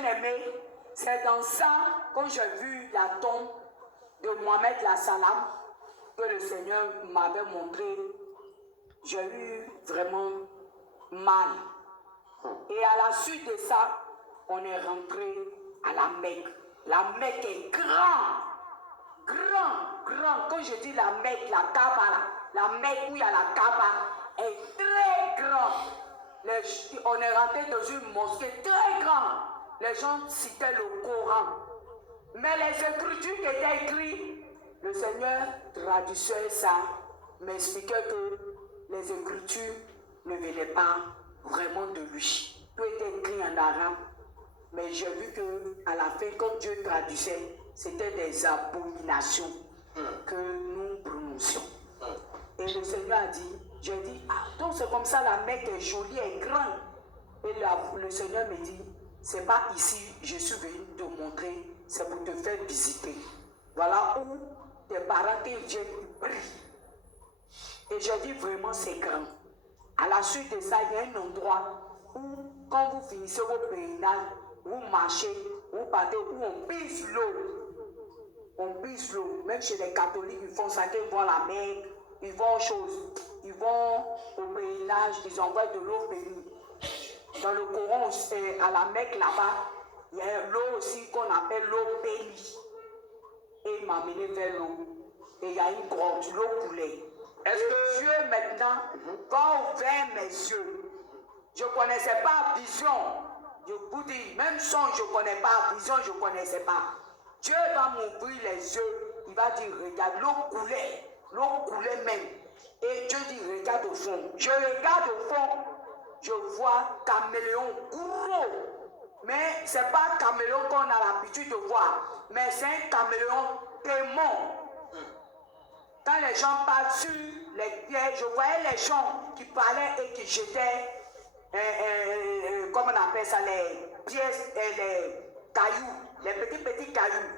bien-aimé, c'est dans ça, quand j'ai vu la tombe de Mohamed Salam, que le Seigneur m'avait montré, j'ai eu vraiment mal. Et à la suite de ça, on est rentré à la Mecque. La Mecque est grand. Quand je dis la Mecque, la Kaaba, la Mecque où il y a la Kaaba est très grande. On est rentré dans une mosquée très grande. Les gens citaient le Coran. Mais les écritures qui étaient écrites, le Seigneur traduisait ça, m'expliquait que les écritures ne venaient pas vraiment de lui. Tout était écrit en arabe. Mais j'ai vu qu'à la fin, quand Dieu traduisait, c'était des abominations que nous prononcions. Et le Seigneur a dit, j'ai dit, ah, donc c'est comme ça, la Mecque est jolie, est grande. Et le Seigneur me dit, c'est pas ici, je suis venu te montrer, c'est pour te faire visiter. Voilà où tes parents qui viennent, ils prient. Et j'ai dit, vraiment, c'est grand. À la suite de ça, il y a un endroit où, quand vous finissez vos pèlerinages, vous marchez, vous partez, où on pisse l'eau. On pisse l'eau. Même chez les catholiques, ils font ça, qu'ils vont à la mer, ils vont aux choses. Ils vont au pèlerinage, ils envoient de l'eau bénie. Dans le Coran, à la Mecque là-bas, il y a l'eau aussi qu'on appelle l'eau bénie. Et il m'a amené vers l'eau. Et il y a une grotte, l'eau coulait. Est-ce que Dieu maintenant va ouvrir mes yeux? Je ne connaissais pas vision. Je vous dis, même son, je ne connais pas, vision, je ne connaissais pas. Dieu va m'ouvrir les yeux. Il va dire, regarde, l'eau coulait même. Et Dieu dit, regarde au fond. Je regarde au fond, je vois caméléon gros. Mais ce n'est pas caméléon qu'on a l'habitude de voir, mais c'est un caméléon démon. Quand les gens parlent sur les pierres, je voyais les gens qui parlaient et qui jetaient, comment on appelle ça, les pièces, les cailloux, les petits cailloux.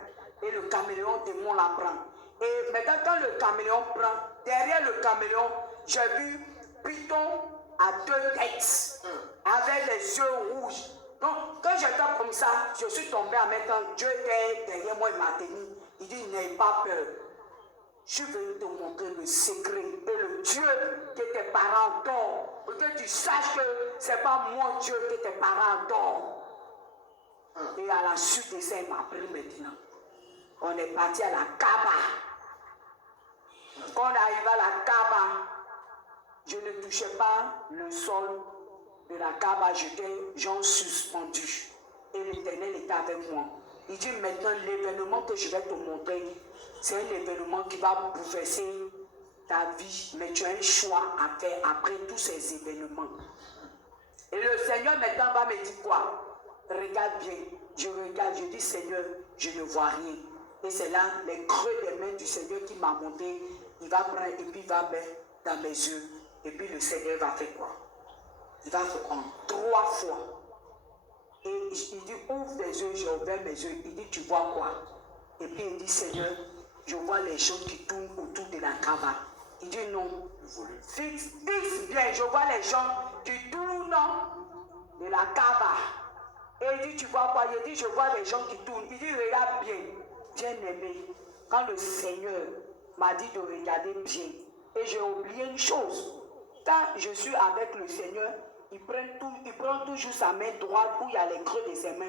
Et le caméléon démon la prend. Et maintenant, quand le caméléon prend, derrière le caméléon, j'ai vu Python à 2 têtes, avec les yeux rouges. Donc, quand j'étais comme ça, je suis tombé en même temps, Dieu était derrière moi, il m'a tenu. Il dit, n'aie pas peur. Je suis venu te montrer le secret et le Dieu que tes parents adorent. Pour que tu saches que ce n'est pas mon Dieu que tes parents adorent. Et à la suite de ça, il m'a pris maintenant. On est parti à la Kaaba. Quand on arrive à la Kaaba, je ne touchais pas le sol de la Kaaba, j'étais genre suspendu. Et l'Éternel était avec moi. Il dit maintenant, l'événement que je vais te montrer, c'est un événement qui va bouleverser ta vie. Mais tu as un choix à faire après tous ces événements. Et le Seigneur maintenant va me dire quoi? Regarde bien. Je regarde, je dis Seigneur, je ne vois rien. Et c'est là les creux des mains du Seigneur qui m'a monté. Il va prendre et puis il va mettre dans mes yeux. Et puis le Seigneur va faire quoi? Il va prendre 3 fois. Et il dit, ouvre les yeux, j'ai ouvert mes yeux. Il dit, tu vois quoi? Et puis il dit, Seigneur, je vois les gens qui tournent autour de la Kaaba. Il dit, non, fixe bien, je vois les gens qui tournent de la Kaaba. Et il dit, tu vois quoi? Il dit, je vois les gens qui tournent. Il dit, regarde bien, bien aimé. Quand le Seigneur m'a dit de regarder bien, et j'ai oublié une chose. Quand je suis avec le Seigneur, il prend toujours sa main droite où il y a les creux de ses mains.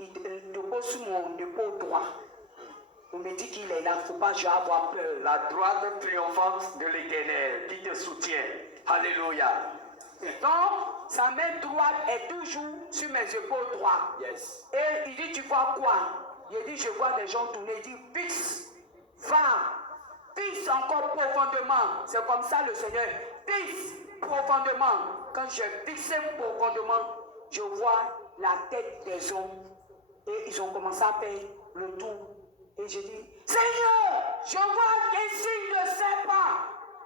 Il dépose sur mon épaule droit. On me dit qu'il est là, il ne faut pas avoir peur. La droite triomphante de l'Éternel qui te soutient. Alléluia. Donc, sa main droite est toujours sur mes épaules droites. Yes. Et il dit, tu vois quoi? Il dit, je vois des gens tourner. Il dit, fixe, va, fixe encore profondément. C'est comme ça le Seigneur. Fixe profondément. Quand je fixe profondément, je vois la tête des hommes. Et ils ont commencé à faire le tour. Et je dis, Seigneur, je vois un signe de serpent.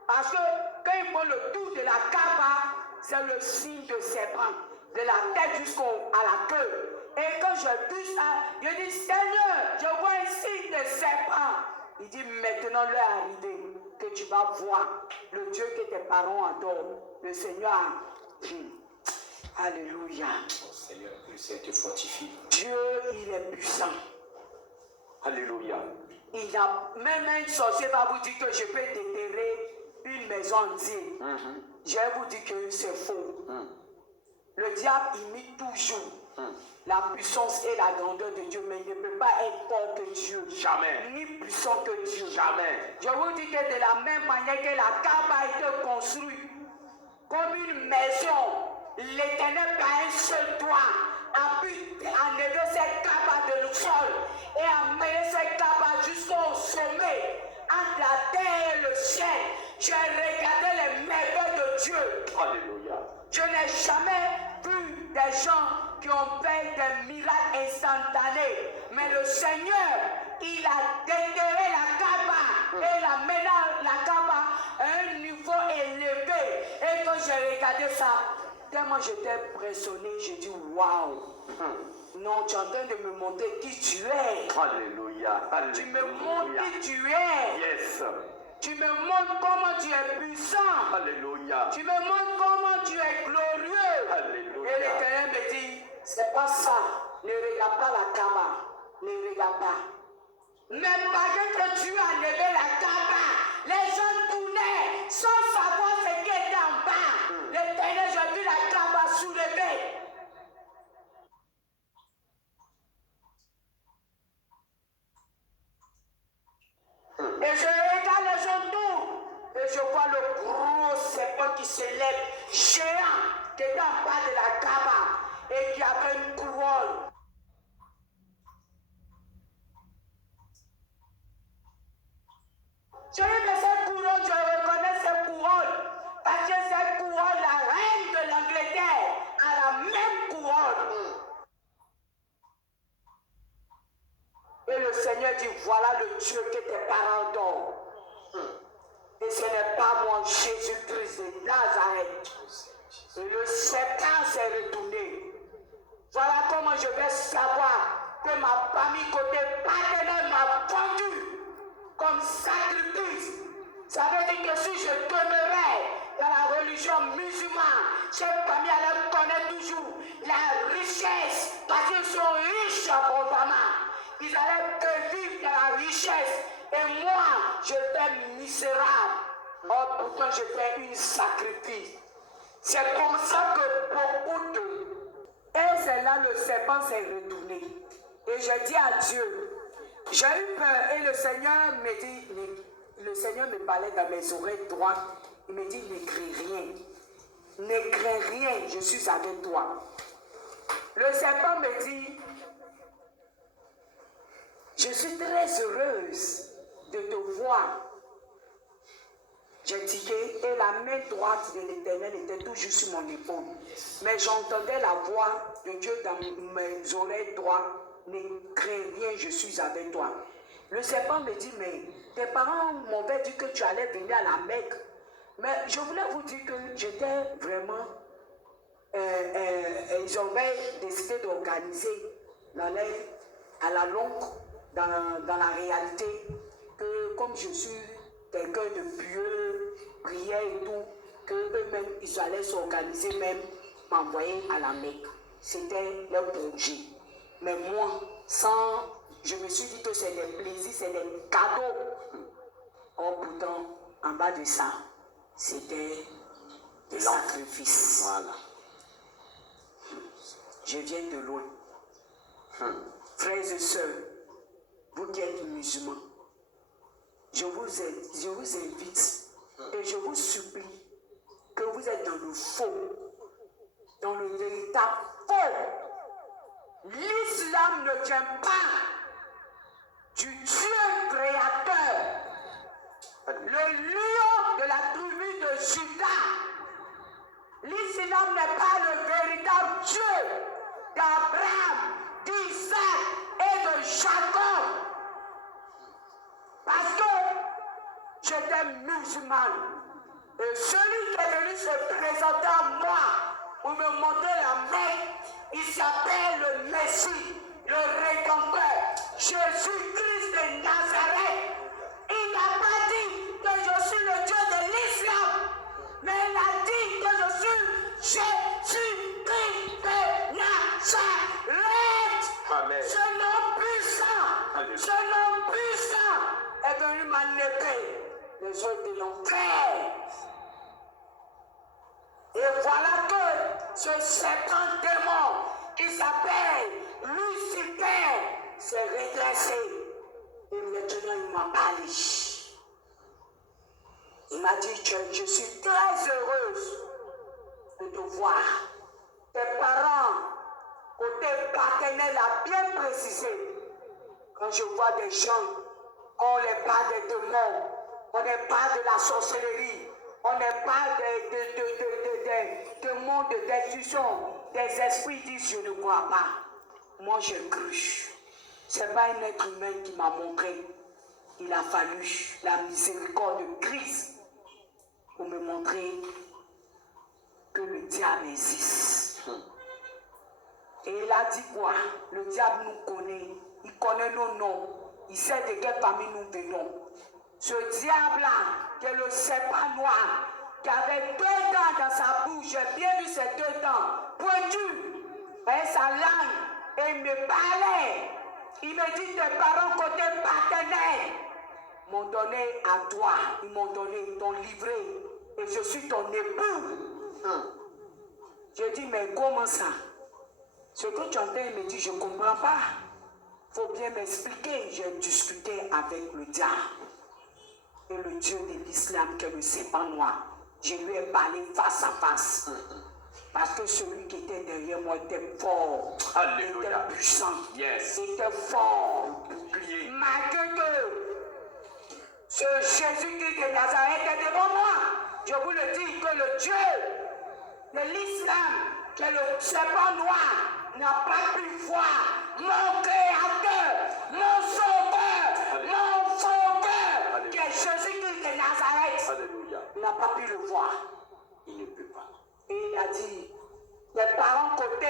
Parce que quand ils font le tour de la Kaaba, c'est le signe de serpent. De la tête jusqu'à la queue. Et quand je vis ça, je dis, Seigneur, je vois un signe de serpent. Il dit, maintenant l'heure est arrivée que tu vas voir le Dieu que tes parents adorent. Le Seigneur a dit. Alléluia. Oh Seigneur, le Seigneur te fortifie. Dieu, il est puissant. Alléluia. Il a même un sorcier va vous dire que je peux déterrer une maison entière. Je vais vous dire que c'est faux. Le diable imite toujours la puissance et la grandeur de Dieu, mais il ne peut pas être fort que Dieu. Jamais. Ni puissant que Dieu. Jamais. Je vous dis que de la même manière que la Kaaba a été construite comme une maison, l'Éternel par un seul doigt a pu enlever cette Kaaba de le sol et amener cette Kaaba jusqu'au sommet, entre la terre et le ciel. J'ai regardé les merveilles de Dieu. Alléluia. Je n'ai jamais vu des gens qui ont fait des miracles instantanés. Mais le Seigneur, il a déterré la Kaaba et il a mené la Kaaba à un niveau élevé. Et quand j'ai regardé ça, tellement j'étais impressionné, j'ai dit waouh. Non, tu es en train de me montrer qui tu es. Alléluia. Tu me montres qui tu es. Yes. Tu me montres comment tu es puissant. Alléluia. Tu me montres comment tu es glorieux. Alléluia. Et l'Éternel me dit, c'est pas ça. Ne regarde pas la Kaaba. Ne regarde pas. Mais malgré que tu as enlevé la Kaaba, les gens tournaient sans savoir ce qui était en bas. L'Éternel, j'ai vu la Kaaba soulevée. Et je regarde les gens tournent. Et je vois le gros serpent qui se lève, géant, qui est en bas de la Kaaba et qui avait une couronne. Je dis, mais cette couronne, je reconnais cette couronne. Parce que cette couronne, la reine de l'Angleterre, a la même couronne. Et le Seigneur dit, voilà le Dieu que tes parents adorent. Et ce n'est pas moi, Jésus-Christ de Nazareth. Et le serpent s'est retourné. Voilà comment je vais savoir que ma famille côté paternel m'a vendu comme sacrifice. Ça veut dire que si je demeurais dans la religion musulmane, cette famille allait connaître toujours la richesse, parce qu'ils sont riches abondamment. Ils allaient vivre dans la richesse. Et moi, j'étais misérable. Oh, pourtant, je fais un sacrifice. C'est comme ça que beaucoup de... Et c'est là le serpent s'est retourné. Et je dis à Dieu, j'ai eu peur. Et le Seigneur me dit, le Seigneur me parlait dans mes oreilles droites. Il me dit, ne crains rien. Ne crains rien, je suis avec toi. Le serpent me dit, je suis très heureuse de te voir. J'ai tiqué et la main droite de l'Éternel était toujours sur mon épaule. Mais j'entendais la voix de Dieu dans mes oreilles droites. Ne crains rien, je suis avec toi. Le serpent me dit, mais tes parents m'avaient dit que tu allais venir à la Mecque. Mais je voulais vous dire que j'étais vraiment... ils avaient décidé d'organiser à la longue, dans la réalité, que comme je suis quelqu'un de pieux, prière et tout, qu'eux-mêmes, ils allaient s'organiser même, m'envoyer à la Mecque. C'était leur projet. Mais moi, je me suis dit que c'est des plaisirs, c'est des cadeaux. Or, pourtant, en bas de ça, c'était des sacrifices. Voilà. Je viens de loin. Frères et sœurs, vous qui êtes musulmans, je vous invite et je vous supplie que vous êtes dans le faux, dans le véritable faux. L'islam ne vient pas du Dieu créateur, le lion de la tribu de Juda. L'islam n'est pas le véritable Dieu d'Abraham, d'Isaac et de Jacob. Parce que j'étais musulmane. Et celui qui est venu se présenter à moi pour me montrer la Mecque, il s'appelle le Messie, le Rédempteur, Jésus-Christ de Nazareth. Il n'a pas dit que je suis le Dieu de l'islam, mais il a dit que je suis Jésus-Christ. les œuvres de l'enfer. Et voilà que ce serpent démon qui s'appelle Lucifer s'est redressé. Et maintenant il m'a parlé. Il m'a dit, je suis très heureuse de te voir. Tes parents, côté paternel, a bien précisé. Quand je vois des gens, on les parle des démons, on les parle de la sorcellerie, on les parle des démons de destruction, des esprits disent je ne crois pas. Moi j'ai cru. Ce n'est pas un être humain qui m'a montré. Il a fallu la miséricorde de Christ pour me montrer que le diable existe. Et il a dit quoi? Le diable nous connaît, il connaît nos noms, il sait de quelle famille nous venons. Ce diable-là, qui est le serpent noir, qui avait 2 dents dans sa bouche, j'ai bien vu ces 2 dents, pointues, et sa langue, et il me parlait. Il me dit, tes parents côté paternel m'ont donné à toi, ils m'ont donné, ils t'ont livré, et je suis ton époux. J'ai dit, mais comment ça? Ce que tu entends, il me dit, je ne comprends pas. Il faut bien m'expliquer. J'ai discuté avec le diable et le Dieu de l'islam, qui est le serpent noir. Je lui ai parlé face à face. Parce que celui qui était derrière moi était fort. Alléluia. Était puissant. Yes. Était fort. Bouclier. Malgré que ce Jésus-Christ de Nazareth est devant moi, je vous le dis que le Dieu de l'islam, qui est le serpent noir, n'a pas pu voir mon créateur, mon sauveur, mon sauveur, qui est Jésus-Christ de Nazareth. Alléluia. Il n'a pas pu le voir. Il ne peut pas. Et il a dit, les parents côté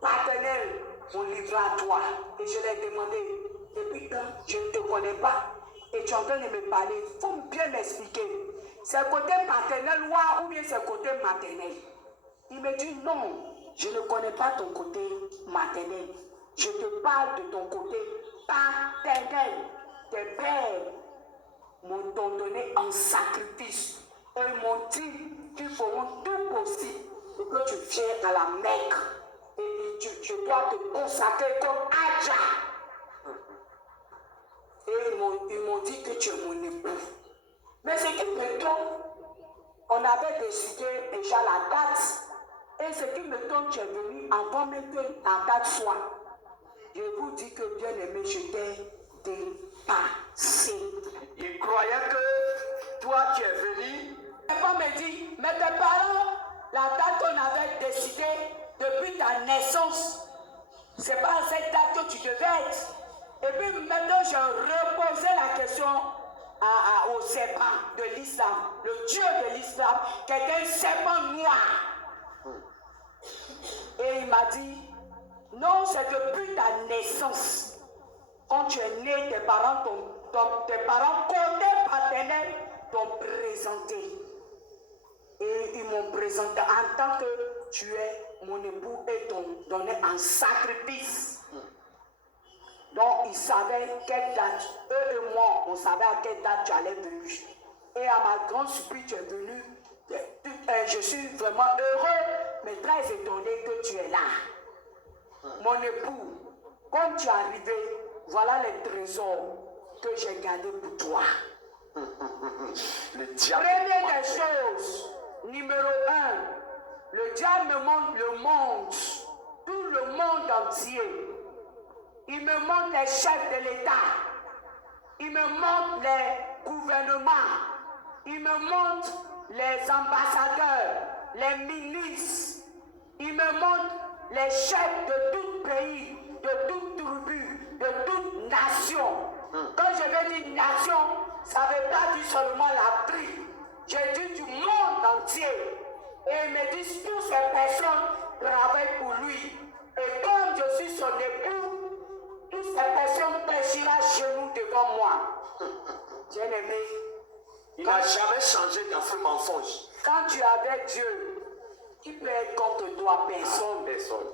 paternel m'ont livré à toi. Et je lui ai demandé, depuis quand je ne te connais pas et tu es en train de me parler, il faut bien m'expliquer. C'est côté paternel ou bien c'est côté maternel? Il me dit non, je ne connais pas ton côté maternel. Je te parle de ton côté paternel. Tes pères m'ont donné en sacrifice. Et ils m'ont dit qu'ils feront tout possible pour que tu viennes à la Mecque. Et tu dois te consacrer comme Adja. Et ils m'ont dit que tu es mon époux. Mais c'est qui me tombe, on avait décidé déjà la date. Et ce qui me tombe, tu es venu avant même que la date soit. Je vous dis que bien aimé, je t'ai dépassé. Il croyait que toi tu es venu. Et on me dit, mais tes parents, la date qu'on avait décidé depuis ta naissance, c'est pas à cette date que tu devais être. Et puis maintenant, j'ai reposé la question au serpent de l'islam, le Dieu de l'islam, qui est un serpent noir. Et il m'a dit, non, c'est depuis ta naissance. Quand tu es né, tes parents côté paternel t'ont présenté. Et ils m'ont présenté en tant que tu es mon époux et t'ont donné un sacrifice. Donc ils savaient quelle date, eux et moi, on savait à quelle date tu allais venir. Et à ma grande surprise, tu es venu. Je suis vraiment heureux, mais très étonné que tu es là. Mon époux, quand tu es arrivé, voilà les trésors que j'ai gardés pour toi. Le diable. Première des choses, numéro 1, le diable me montre le monde, tout le monde entier. Il me montre les chefs de l'État. Il me montre les gouvernements. Il me montre les ambassadeurs, les milices. Il me montre les chefs de tout pays, de toute tribu, de toute nation. Quand je vais dire nation, ça ne veut pas dire seulement la tribu. J'ai dit du monde entier. Et ils me disent toutes ces personnes travaillent pour lui. Et comme je suis son époux, toutes ces personnes péchiront à genoux devant moi. Bien aimé, Il n'a jamais changé dans ce mensonge. quand tu es avec Dieu, qui peut être contre toi? Personne. Personne.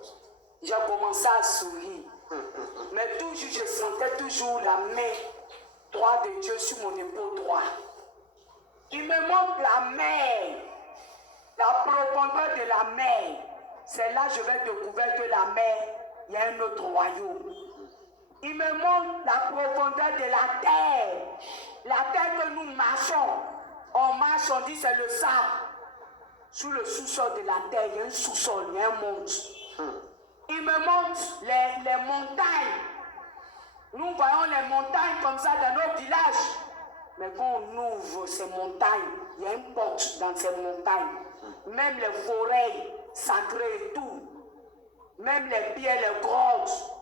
J'ai commencé à sourire. Mais toujours, je sentais toujours la main droite de Dieu sur mon épaule droit. Il me montre la mer, la profondeur de la mer. C'est là que je vais découvrir que la mer, il y a un autre royaume. Il me montre la profondeur de la terre que nous marchons. On marche, on dit c'est le sable. Sous le sous-sol de la terre, il y a un sous-sol, il y a un monde. Il me montre les montagnes. Nous voyons les montagnes comme ça dans nos villages. Mais quand on ouvre ces montagnes, il y a une porte dans ces montagnes. Même les forêts sacrées et tout. Même les pierres, les grottes.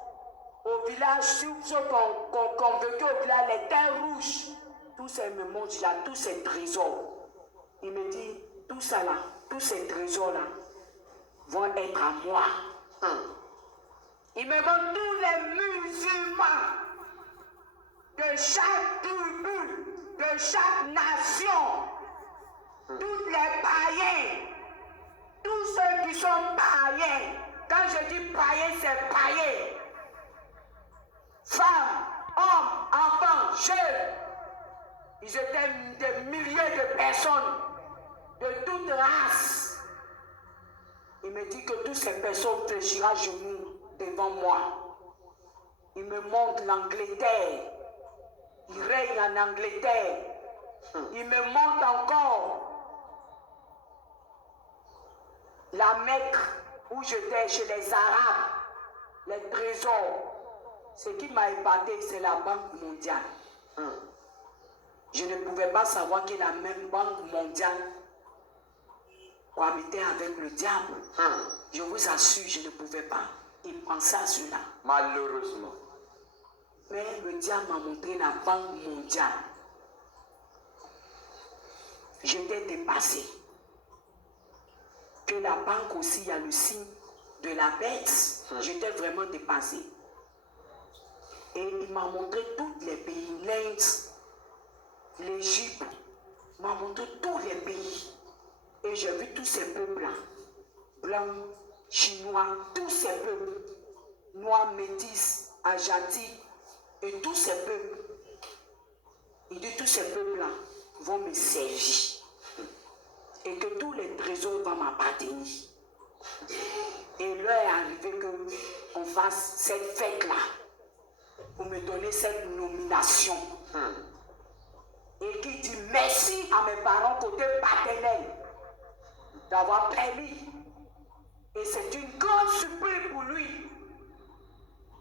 Au village, ceux qu'on vécu au village, les terres rouges. Tout ça, il me montre, il y a tous ces trésors. Il me dit, tout ça là, tous ces trésors-là vont être à moi. Il me montre tous les musulmans de chaque tribu, de chaque nation, tous les païens, tous ceux qui sont païens. Quand je dis païens, c'est païens. Femmes, hommes, enfants, jeunes. Ils étaient des milliers de personnes de toute race. Il me dit que toutes ces personnes fléchiront à genoux devant moi. Il me montre l'Angleterre. Il règne en Angleterre. Il me montre encore la Mecque où j'étais chez les Arabes, les trésors. Ce qui m'a épaté, c'est la Banque mondiale. Je ne pouvais pas savoir que la même Banque mondiale cohabitait avec le diable. Je vous assure, je ne pouvais pas. Il pensait à cela. Malheureusement. Mais le diable m'a montré la Banque mondiale. J'étais dépassé. Que la banque aussi, il y a le signe de la bête. J'étais vraiment dépassé. Et il m'a montré tous les pays, l'Inde, l'Égypte, il m'a montré tous les pays. Et j'ai vu tous ces peuples-là, blancs, chinois, tous ces peuples, noirs, métis, asiatiques, et tous ces peuples. Il dit tous ces peuples-là vont me servir. Et que tous les trésors vont m'appartenir. Et l'heure est arrivée qu'on fasse cette fête-là. Pour me donner cette nomination. Et qui dit merci à mes parents côté paternel d'avoir permis. Et c'est une grande surprise pour lui.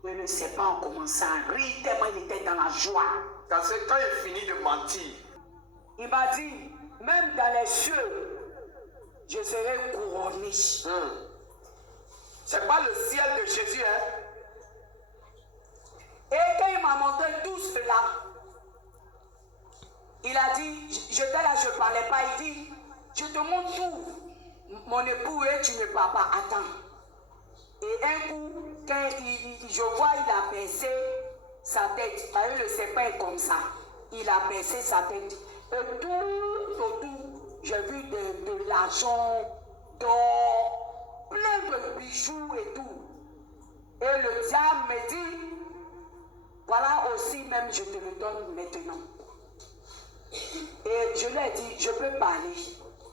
Je ne sais pas, on commençait à rire tellement il était dans la joie. Parce que quand il finit de mentir, Il m'a dit, même dans les cieux, je serai couronné. c'est pas le ciel de Jésus, hein? Et quand il m'a montré tout cela, il a dit, j'étais là, je ne parlais pas, il dit, je te montre tout. Mon époux, et tu ne parles pas, attends. Et un coup, quand je vois, il a baissé sa tête. Parce que le serpent est comme ça. Il a baissé sa tête. Et tout autour, j'ai vu de l'argent, d'or, plein de bijoux et tout. Et le diable me dit, voilà aussi même je te le donne maintenant. Et je lui ai dit, je peux parler.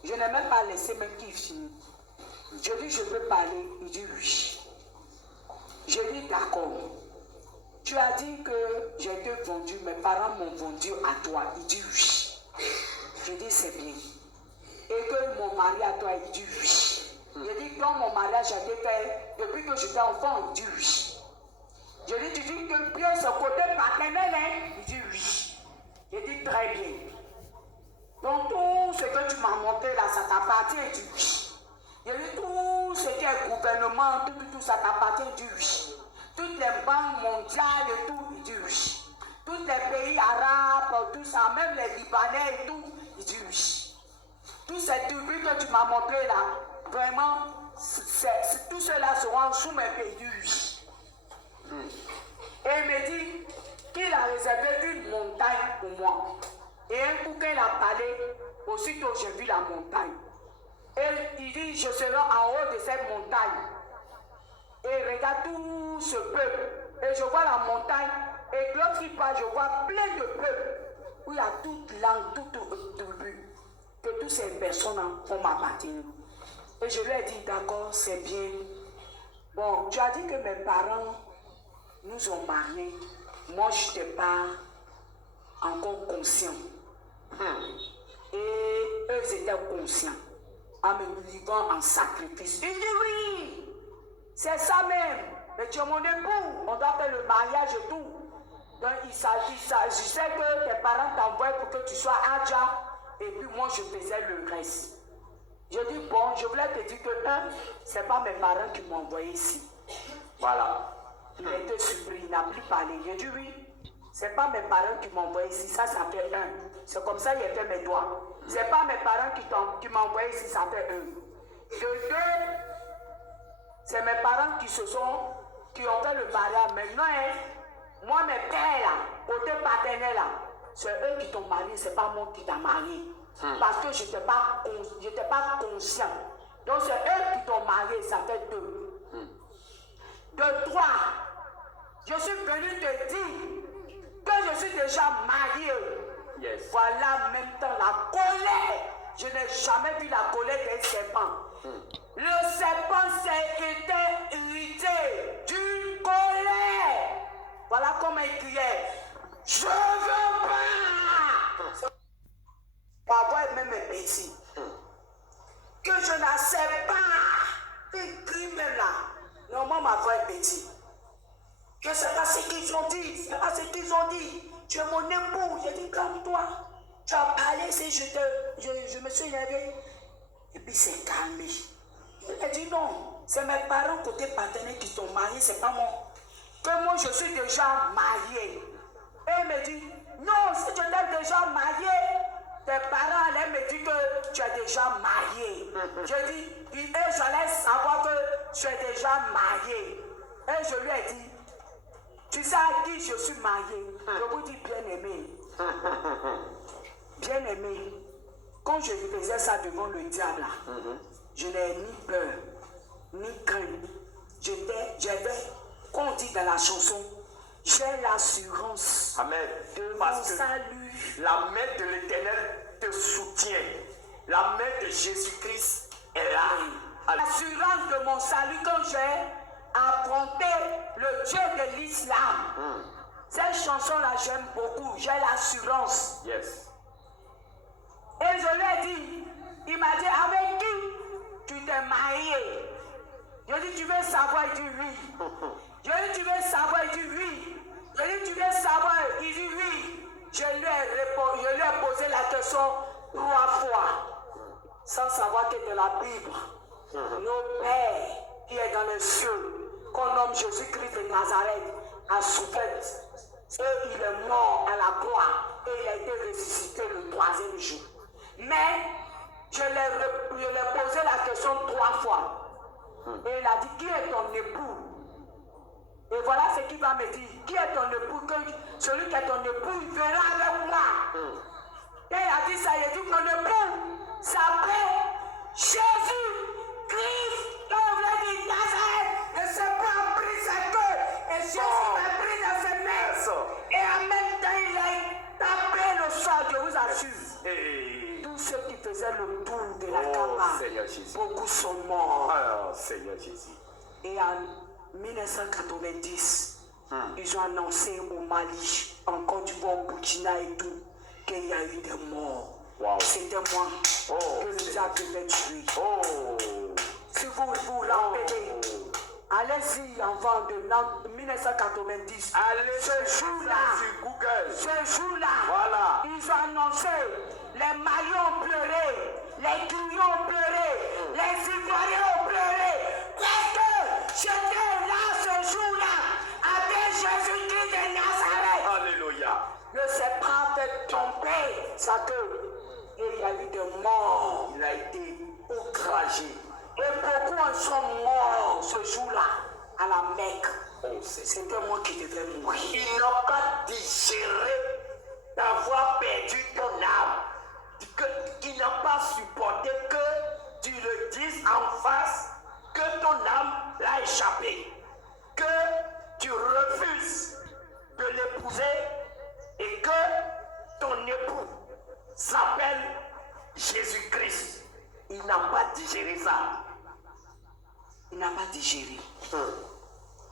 Je n'ai même pas laissé même qu'il finisse. Je lui ai dit, je peux parler. Il dit oui. Je lui ai dit, d'accord. Tu as dit que j'ai été vendu, mes parents m'ont vendu à toi. Il dit oui. Je dis c'est bien. Et que mon mari à toi, il dit oui. Je dis quand mon mariage a été fait, depuis que j'étais enfant, il dit oui. Je lui dis, tu dis que Dieu, ce côté paternel, hein? Il dit oui. Je dis très bien. Donc tout ce que tu m'as montré là, ça t'appartient, il dit oui. Je dis tout ce qui est gouvernement, tout ça t'appartient, il dit oui. Toutes les banques mondiales et tout, il dit oui. Tous les pays arabes, tout ça, même les Libanais et tout, il dit oui. Tous ces tribus que tu m'as montré là, vraiment, tout cela sera sous mes pays, il dit oui. Et il me dit qu'il a réservé une montagne pour moi. Et un coup qu'il a parlé, aussitôt j'ai vu la montagne. Et il dit, je serai en haut de cette montagne. Et regarde tout ce peuple. Et je vois la montagne. Et lorsqu'il parle, je vois plein de peuples. Où il y a toute langue, toute tribu. que toutes ces personnes vont m'appartenir. Et je lui ai dit, d'accord, c'est bien. Bon, tu as dit que mes parents nous ont mariés. Moi, je n'étais pas encore conscient. Et eux étaient conscients en me livrant en sacrifice. Il dit oui, c'est ça même. Mais tu es mon époux, on doit faire le mariage et tout. Donc il s'agit ça. Je sais que tes parents t'envoient pour que tu sois Adja. Et puis moi je faisais le reste. Je dis bon, je voulais te dire que c'est pas mes parents qui m'ont envoyé ici. Voilà. Il a été surpris, il n'a plus parlé. J'ai dit oui, c'est pas mes parents qui m'ont envoyé ici, ça fait un. C'est comme ça qu'il a fait mes doigts. C'est pas mes parents qui m'ont envoyé ici, ça fait un. De deux, c'est mes parents qui ont fait le mariage. Maintenant, moi, mes pères là, côté paternel là, c'est eux qui t'ont marié, c'est pas moi qui t'ai marié. Parce que je n'étais pas conscient. Donc c'est eux qui t'ont marié, ça fait deux. De trois, je suis venu te dire que je suis déjà marié. Yes. Voilà maintenant la colère. Je n'ai jamais vu la colère d'un serpent. Le serpent s'est été irrité d'une colère. Voilà comment il criait. Je veux pas. Parfois même un petit. Que je n'accepte pas. Il crie même là. Normalement ma voix est petit. Que c'est pas ce qu'ils ont dit. C'est pas ce qu'ils ont dit. Tu es mon époux. J'ai dit calme-toi. Tu as parlé, si je me suis énervé. Et puis c'est calmé. Il a dit non, c'est mes parents côté paternel qui sont mariés, c'est pas moi. Que moi je suis déjà marié. Et il me dit, non, si tu t'es déjà marié, tes parents allaient me dire que tu es déjà marié. Je dis, et j'allais savoir que tu es déjà marié. Et je lui ai dit, tu sais à qui je suis marié? Je vous dis bien aimé. Bien aimé. Quand je faisais ça devant le diable, je n'ai ni peur, ni crainte. J'avais, comme on dit dans la chanson, j'ai l'assurance Amen. de Parce mon que salut. la main de l'Éternel te soutient. La main de Jésus-Christ est là. L'assurance de mon salut quand j'ai affronté le Dieu de l'islam. Cette chanson-là, j'aime beaucoup. J'ai l'assurance. Yes. Et je lui ai dit, il m'a dit, avec qui tu t'es marié? Je lui ai dit, tu veux savoir? Il dit oui. Je lui ai dit, tu veux savoir? Il dit oui. Je lui ai dit, tu veux savoir? Il dit oui. Je lui ai posé la question 3 fois, sans savoir que de la Bible, nos pères qui est dans les cieux, qu'on nomme Jésus-Christ de Nazareth, a souffert. Et il est mort à la croix et il a été ressuscité le 3e jour. Mais je lui ai posé la question 3 fois. Et il a dit, qui est ton époux? Et voilà ce qu'il va me dire. Qui est ton époux? Que celui qui est ton époux, il verra avec moi. Et il a dit ça, il a dit, mon époux s'appelle Jésus-Christ. Quand on l'a dit Nazareth, et c'est pas pris sa queue. Et Jésus m'a pris dans ses mains. Et en même temps, il a tapé le sol, je vous assure. Hey. Tous ceux qui faisaient le tour de la Oh, Kaaba, Seigneur Jésus. beaucoup sont morts. Oh, Seigneur Jésus. Et en 1990, ils ont annoncé au Mali, en Côte d'Ivoire, au Burkina et tout, qu'il y a eu des morts. Wow. C'était moi Oh, que les avaient tués. Oh. Si vous vous rappelez, allez-y, enfants de 1990. Allez Ce jour-là, sur Google. ce jour-là, Voilà. ils ont annoncé, les Maliens ont pleuré, les Guinéens ont pleuré, les Ivoiriens ont pleuré, parce que j'étais là ce jour-là, avec Jésus-Christ de Nazareth. Alléluia. Le serpent fait tomber sa queue, et il y a eu des morts. Il a été outragé. Et beaucoup en sont morts ce jour-là, à la Mecque. Oh, c'est C'était moi qui devais mourir. Ils n'ont pas digéré d'avoir perdu ton âme. Ils n'ont pas supporté que tu le dises en face que ton âme l'a échappé. Que tu refuses de l'épouser et que ton époux s'appelle Jésus. Jésus-Christ, il n'a pas digéré ça. Il n'a pas digéré.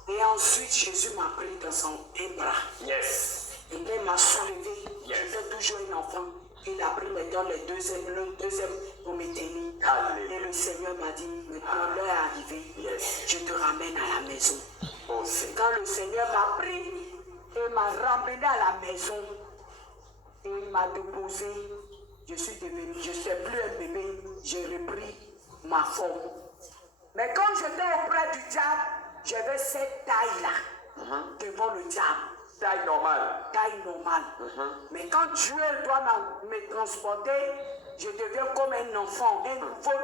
Et ensuite, Jésus m'a pris dans son bras. Yes. Et il m'a soulevé. Yes. J'étais toujours un enfant. Il a pris maintenant le deuxième pour me tenir. Alléluia. Et le Seigneur m'a dit, maintenant l'heure est arrivée. Yes. Je te ramène à la maison. Oh Seigneur. Quand le Seigneur m'a pris et m'a ramené à la maison, et il m'a déposé, je suis plus un bébé, j'ai repris ma forme. Mais quand j'étais auprès du diable, j'avais cette taille-là, devant le diable. Taille normale. Taille normale. Mais quand Dieu doit me transporter, je deviens comme un enfant, un nouveau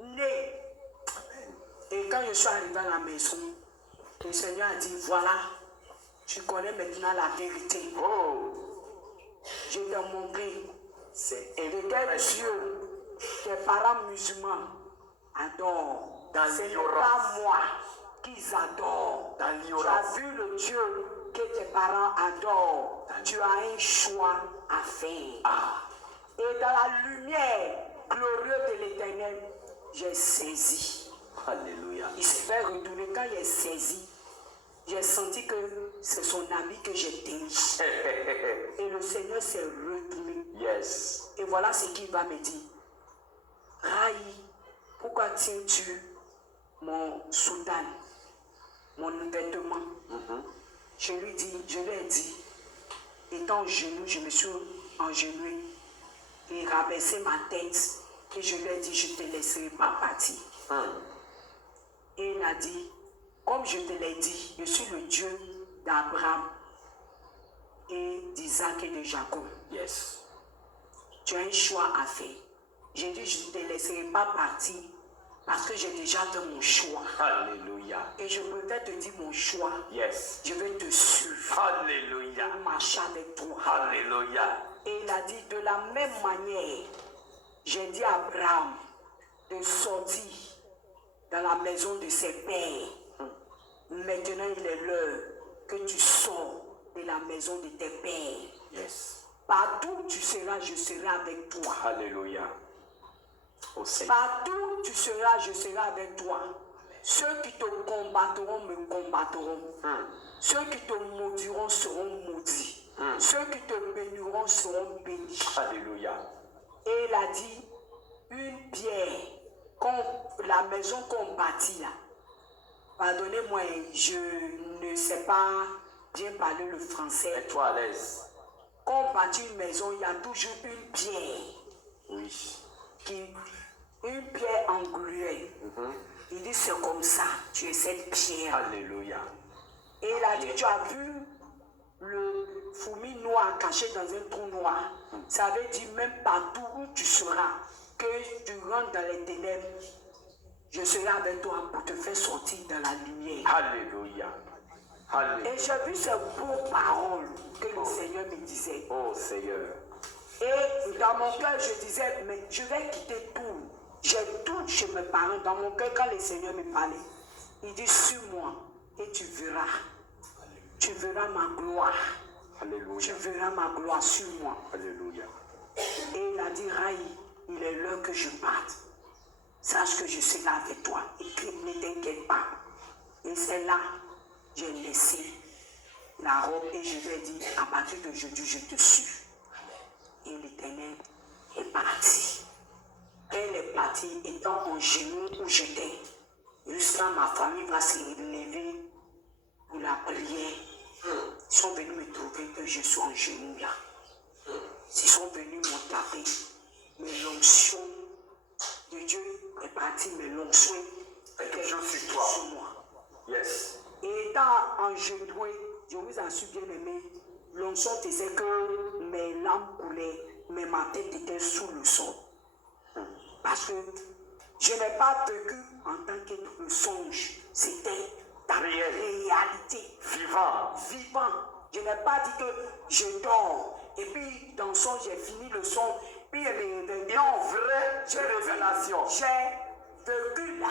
né. Et quand je suis arrivé à la maison, le Seigneur a dit, voilà, tu connais maintenant la vérité. Oh. Je t'ai montré C'est de quel Dieu tes parents musulmans adorent. Ce n'est pas moi qu'ils adorent. Dans Tu l'ignorance. as vu le Dieu que tes parents adorent. Tu as un choix à faire. Et dans la lumière glorieuse de l'Éternel, j'ai saisi. Alléluia. Il s'est fait retourner. Quand il est saisi, j'ai senti que c'est son ami que j'ai tenu. Et le Seigneur s'est retourné. Yes. Et voilà ce qu'il va me dire. Raï, pourquoi tiens-tu mon soutane, mon vêtement? Je lui ai dit, étant genou, je me suis engenoué et rabaissé ma tête. Et je lui ai dit, je ne te laisserai pas partir. Et il a dit, comme je te l'ai dit, je suis le Dieu d'Abraham et d'Isaac et de Jacob. Yes. Tu as un choix à faire. J'ai dit, je ne te laisserai pas partir parce que j'ai déjà fait mon choix. Alléluia. Et je préfère te dire mon choix. Yes. Je vais te suivre. Alléluia. Et marcher avec toi. Alléluia. Et il a dit, de la même manière, j'ai dit à Abraham de sortir dans la maison de ses pères. Maintenant, il est l'heure que tu sors de la maison de tes pères. Yes. Partout où tu seras, je serai avec toi. Alléluia. Au Seigneur. Partout où tu seras, je serai avec toi. Ceux qui te combattront me combattront. Ceux qui te maudiront seront maudits. Ceux qui te béniront seront bénis. Alléluia. Et il a dit, une pierre, la maison qu'on bâtit là. Pardonnez-moi, je ne sais pas bien parler le français. Mets-toi à l'aise. Quand on bâtit une maison, il y a toujours une pierre. Oui. Une pierre engluée. Il dit, c'est comme ça, tu es cette pierre. Alléluia. Et il a dit, tu as vu le fourmi noir caché dans un trou noir. Ça veut dire même partout où tu seras, que tu rentres dans les ténèbres, je serai avec toi pour te faire sortir dans la lumière. Alléluia. Alléluia. Et j'ai vu ces beaux paroles que le Seigneur me disait. Oh Seigneur. Et dans mon cœur, je disais, mais je vais quitter tout. J'ai tout chez mes parents. Dans mon cœur, quand le Seigneur me parlait, il dit, suis-moi et tu verras. Tu verras ma gloire. Alléluia. Tu verras ma gloire, suis-moi. Alléluia. Et il a dit, Raï, il est l'heure que je parte. Sache que je serai avec toi. Et ne t'inquiète pas. Et c'est là, j'ai laissé la robe et je lui ai dit, à partir d'aujourd'hui, je te suis. Et l'Éternel est parti. Elle est partie étant en genoux où j'étais. Jusqu'à ma famille va se lever pour la prière. Ils sont venus me trouver que je suis en genoux là. Ils sont venus me taper. Mais l'onction de Dieu est partie, mais l'onction est toujours sur toi. Sur moi. Yes. Et étant en genoux, je vous en suis bien aimé. L'onction disait que mes larmes coulaient, mais ma tête était sous le sol. Parce que je n'ai pas vécu en tant que le songe. C'était ta réalité. Vivant. Vivant. Je n'ai pas dit que je dors. Et puis dans le songe, j'ai fini le son. Puis Non, vraie révélation. J'ai vécu la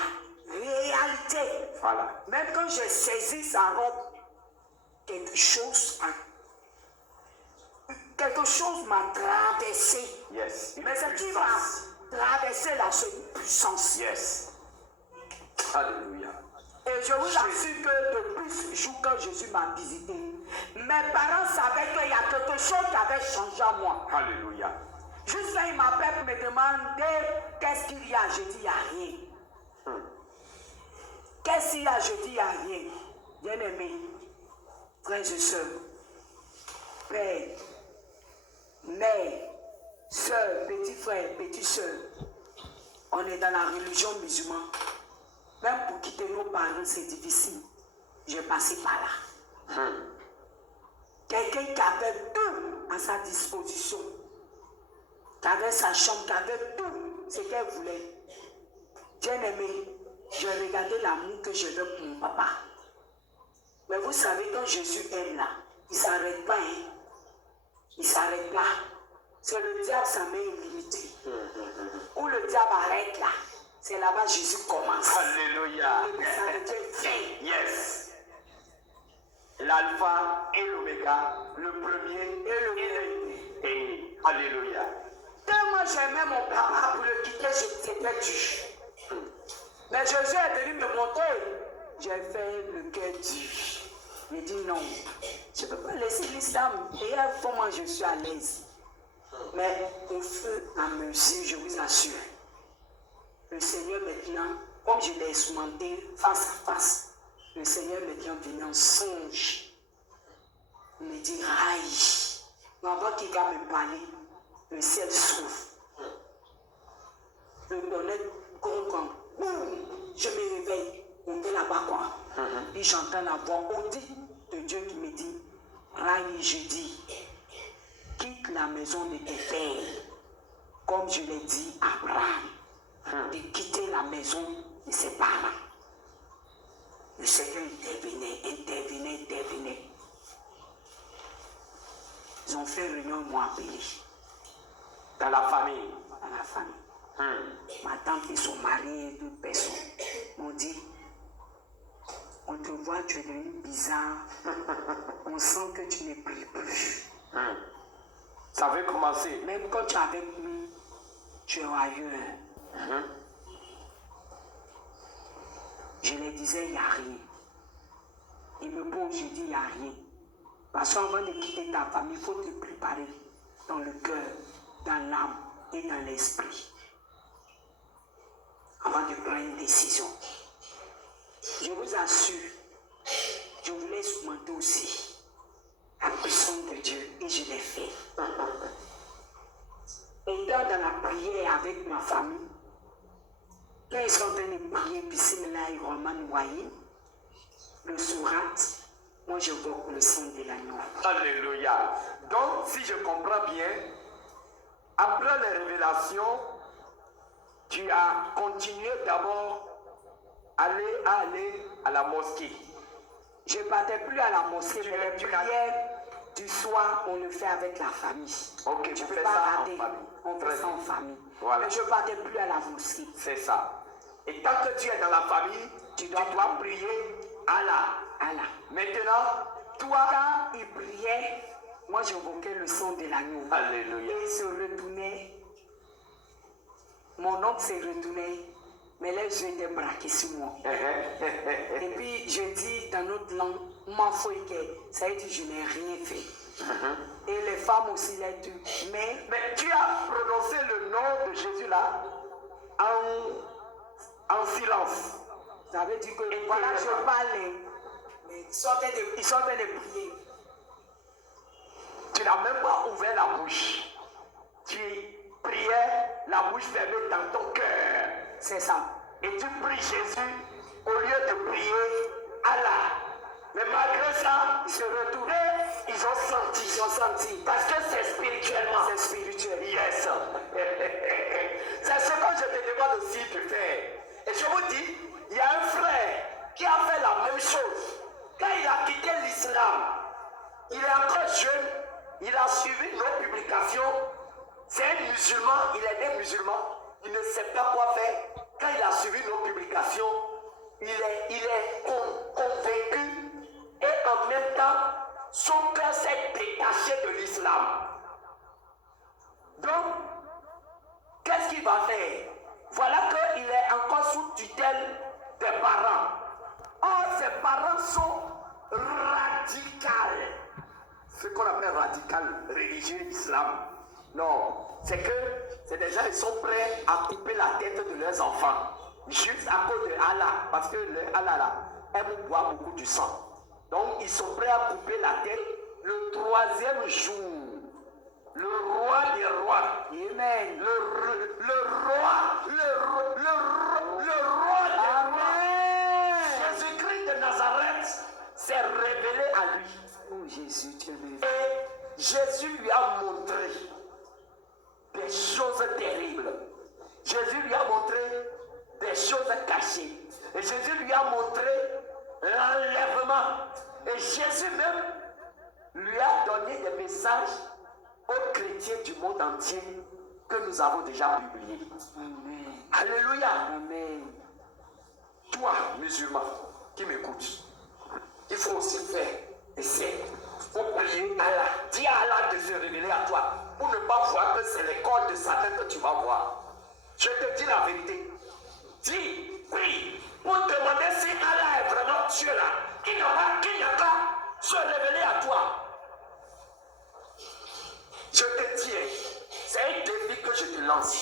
réalité. Voilà. Même quand j'ai saisi sa robe, quelque chose quelque chose m'a traversé. Yes. Une Mais ce qui puissance. m'a traversé là, c'est une puissance. Yes. Alléluia. Et je vous assure que depuis ce jour que Jésus m'a visité, mes parents savaient qu'il y a quelque chose qui avait changé en moi. Alléluia. Juste là, il m'appelle pour me demander qu'est-ce qu'il y a. Je dis, il n'y a rien. Qu'est-ce qu'il y a? Je dis, il n'y a rien. Bien-aimé, frères et sœurs, père, mère, soeur, petit frère, petite soeur, on est dans la religion musulmane. Même pour quitter nos parents, c'est difficile. J'ai passé par là. Quelqu'un qui avait tout à sa disposition, qui avait sa chambre, qui avait tout ce qu'elle voulait. Bien-aimé, j'ai regardé l'amour que je veux pour mon papa. Mais vous savez, quand Jésus aime là, il ne s'arrête pas. Hein? Il ne s'arrête pas. C'est le diable, sa main illimitée. Où le diable arrête là, c'est là-bas Jésus commence. Alléluia. Et ça devient fin. Yes. L'alpha et l'oméga, le premier Et le dernier. Alléluia. Tellement j'aimais mon papa pour le quitter, c'était dur. Mais Jésus est venu me montrer. J'ai fait le cœur dur. J'ai dit non, je ne peux pas laisser l'islam. Et à un moment, je suis à l'aise. Mais au fur et à mesure, je vous assure, le Seigneur maintenant, comme je l'ai expérimenté face à face, le Seigneur maintenant vient en songe. Il me dit, aïe, avant qu'il va me parler, le ciel s'ouvre. Le bonnet grand, boum, je me réveille, on est là-bas quoi. Puis j'entends la voix audible de Dieu qui me dit, aïe, je dis, quitte la maison de tes pères, comme je l'ai dit à Abraham, de quitter la maison de ses parents. Le Seigneur intervenait. Ils ont fait réunion, ils m'ont appelé. Dans la famille. Dans la famille. Ma tante et son mari et d'autres personnes m'ont dit, on te voit, tu es devenu bizarre. On sent que tu ne pries plus. Ça avait commencé. Même quand tu es avec nous, tu es ailleurs. Je leur disais, il n'y a rien. Ils me posent, je dis, il n'y a rien. Parce qu'avant de quitter ta famille, il faut te préparer dans le cœur, dans l'âme et dans l'esprit. Avant de prendre une décision. Je vous assure, je voulais expérimenter aussi la puissance de Dieu et je l'ai fait. Étant dans la prière avec ma famille, quand ils sont en train de prier, Bismillah Rahman Rahim, le sourate, moi je vois le sang de l'agneau. Alléluia. Donc, si je comprends bien, après les révélations, tu as continué d'abord à aller à la mosquée. Je ne partais plus à la mosquée, mais les prières du soir, on le fait avec la famille. Ok, tu tu peux fais pas ça rater. en famille. On fait ça en famille. Voilà. Mais je ne partais plus à la mosquée. C'est ça. Et tant que tu es dans la famille, tu dois prier Allah. Allah. Maintenant, toi, Quand il priait, moi j'invoquais le son de l'agneau. Alléluia. Et il se retournait. Mon oncle se retournait, mais les yeux étaient braqués sur moi. Et puis je dis dans notre langue, ma foi, ça veut dire je n'ai rien fait. Et les femmes aussi l'ont dit. Mais tu as prononcé le nom de Jésus là en silence. ça veut dire que voilà, je parlais. Mais ils sont en train de prier. Tu n'as même pas ouvert la bouche. Tu priais la bouche fermée dans ton cœur. C'est ça. Et tu pries Jésus au lieu de prier Allah. Mais malgré ça, ils se retournaient, ils ont senti. Parce que c'est spirituellement. C'est spirituel. Yes. C'est ce que je te demande aussi de faire. Et je vous dis, il y a un frère qui a fait la même chose. Quand il a quitté l'islam, il est encore jeune, il a suivi nos publications. C'est un musulman, il est né musulman, il ne sait pas quoi faire. Quand il a suivi nos publications, il est convaincu et en même temps, son cœur s'est détaché de l'islam. Donc, qu'est-ce qu'il va faire? Voilà qu'il est encore sous tutelle des parents. Or, ses parents sont radicaux. Ce qu'on appelle radical religieux islam. Non, c'est que c'est des gens qui sont prêts à couper la tête de leurs enfants. Juste à cause de Allah. Parce que le Allah là, aime boire beaucoup du sang. Donc, ils sont prêts à couper la tête le 3e jour. Le roi des rois. Amen. Le roi des rois. Jésus-Christ de Nazareth s'est révélé à lui. Oh Jésus, tu me Et Jésus lui a montré des choses terribles. Jésus lui a montré des choses cachées. Et Jésus lui a montré l'enlèvement. Et Jésus même lui a donné des messages aux chrétiens du monde entier que nous avons déjà publiés. Amen. Alléluia. Amen. Toi, musulman, qui m'écoutes, il faut aussi faire essayer. Il faut prier Allah. Dis à Allah de se révéler à toi pour ne pas voir que c'est l'école de Satan que tu vas voir. Je te dis la vérité. Dis, prie pour demander si Allah est vraiment Dieu là. Il n'a qu'à se révéler à toi. Je te dis, c'est un défi que je te lance.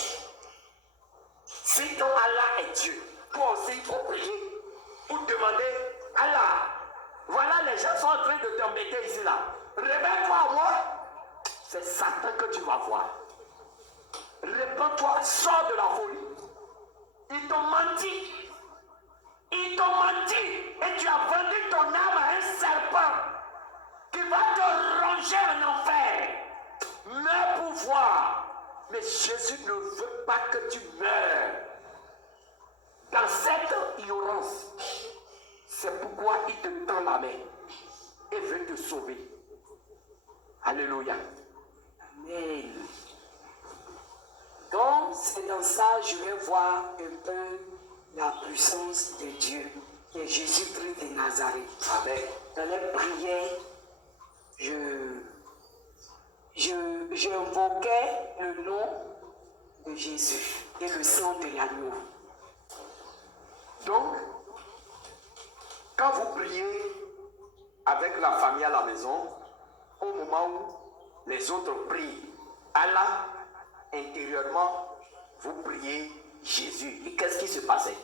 Si ton Allah est Dieu, toi aussi il faut prier pour demander Allah. Voilà, les gens sont en train de t'embêter ici là. Réveille-toi à moi. C'est Satan que tu vas voir. Répands-toi, sors de la folie. Ils t'ont menti. Ils t'ont menti. Et tu as vendu ton âme à un serpent qui va te ronger en enfer. Meurs pour voir. Mais Jésus ne veut pas que tu meurs. Dans cette ignorance, c'est pourquoi il te tend la main et veut te sauver. Alléluia. Amen. Donc, c'est dans ça que je vais voir un peu la puissance de Dieu, qui est Jésus-Christ de Nazareth. Amen. Dans les prières, j'invoquais le nom de Jésus et le sang de l'agneau. Donc, quand vous priez avec la famille à la maison, au moment où les autres prient Allah, intérieurement, vous priez Jésus. Et qu'est-ce qui se passait?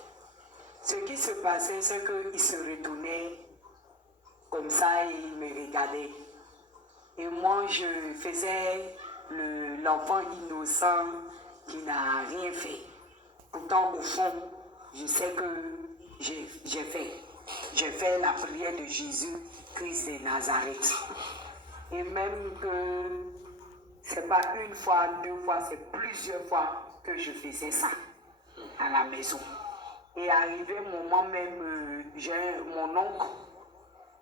Ce qui se passait, c'est qu'il se retournait comme ça et il me regardait. Et moi, je faisais l'enfant innocent qui n'a rien fait. Pourtant, au fond, je sais que j'ai fait la prière de Jésus, Christ de Nazareth. Et même que c'est pas une fois, 2 fois, c'est plusieurs fois que je faisais ça à la maison. Et arrivé un moment même, j'ai mon oncle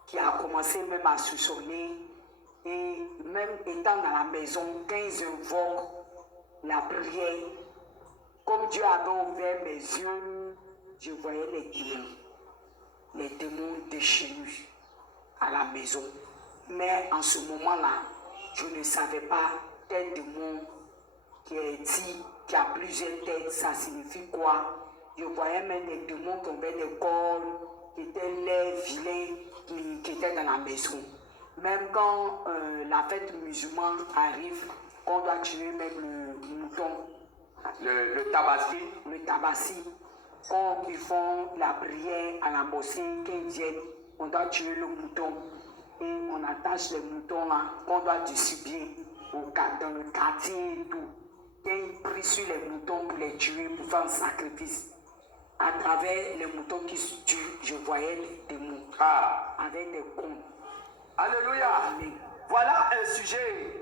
qui a commencé même à soupçonner. Et même étant dans la maison, quand ils invoquent la prière, comme Dieu avait ouvert mes yeux, je voyais les démons déchaînés à la maison. Mais en ce moment-là, je ne savais pas tel démon qui est dit, qui a plusieurs têtes, ça signifie quoi. Je voyais même des démons qui avaient des corps, qui étaient laids, vilains, qui étaient dans la maison. Même quand la fête musulmane arrive, on doit tuer même le mouton. Le tabaski. Le tabaski. Quand ils font la prière à la mosquée, quand ils viennent, on doit tuer le mouton. Et on attache les moutons là, qu'on doit distribuer dans le quartier et tout. Quand ils prient sur les moutons pour les tuer, pour faire un sacrifice. À travers les moutons qui se tuent, je voyais les démons avec des cons. Alléluia. Amen. Voilà un sujet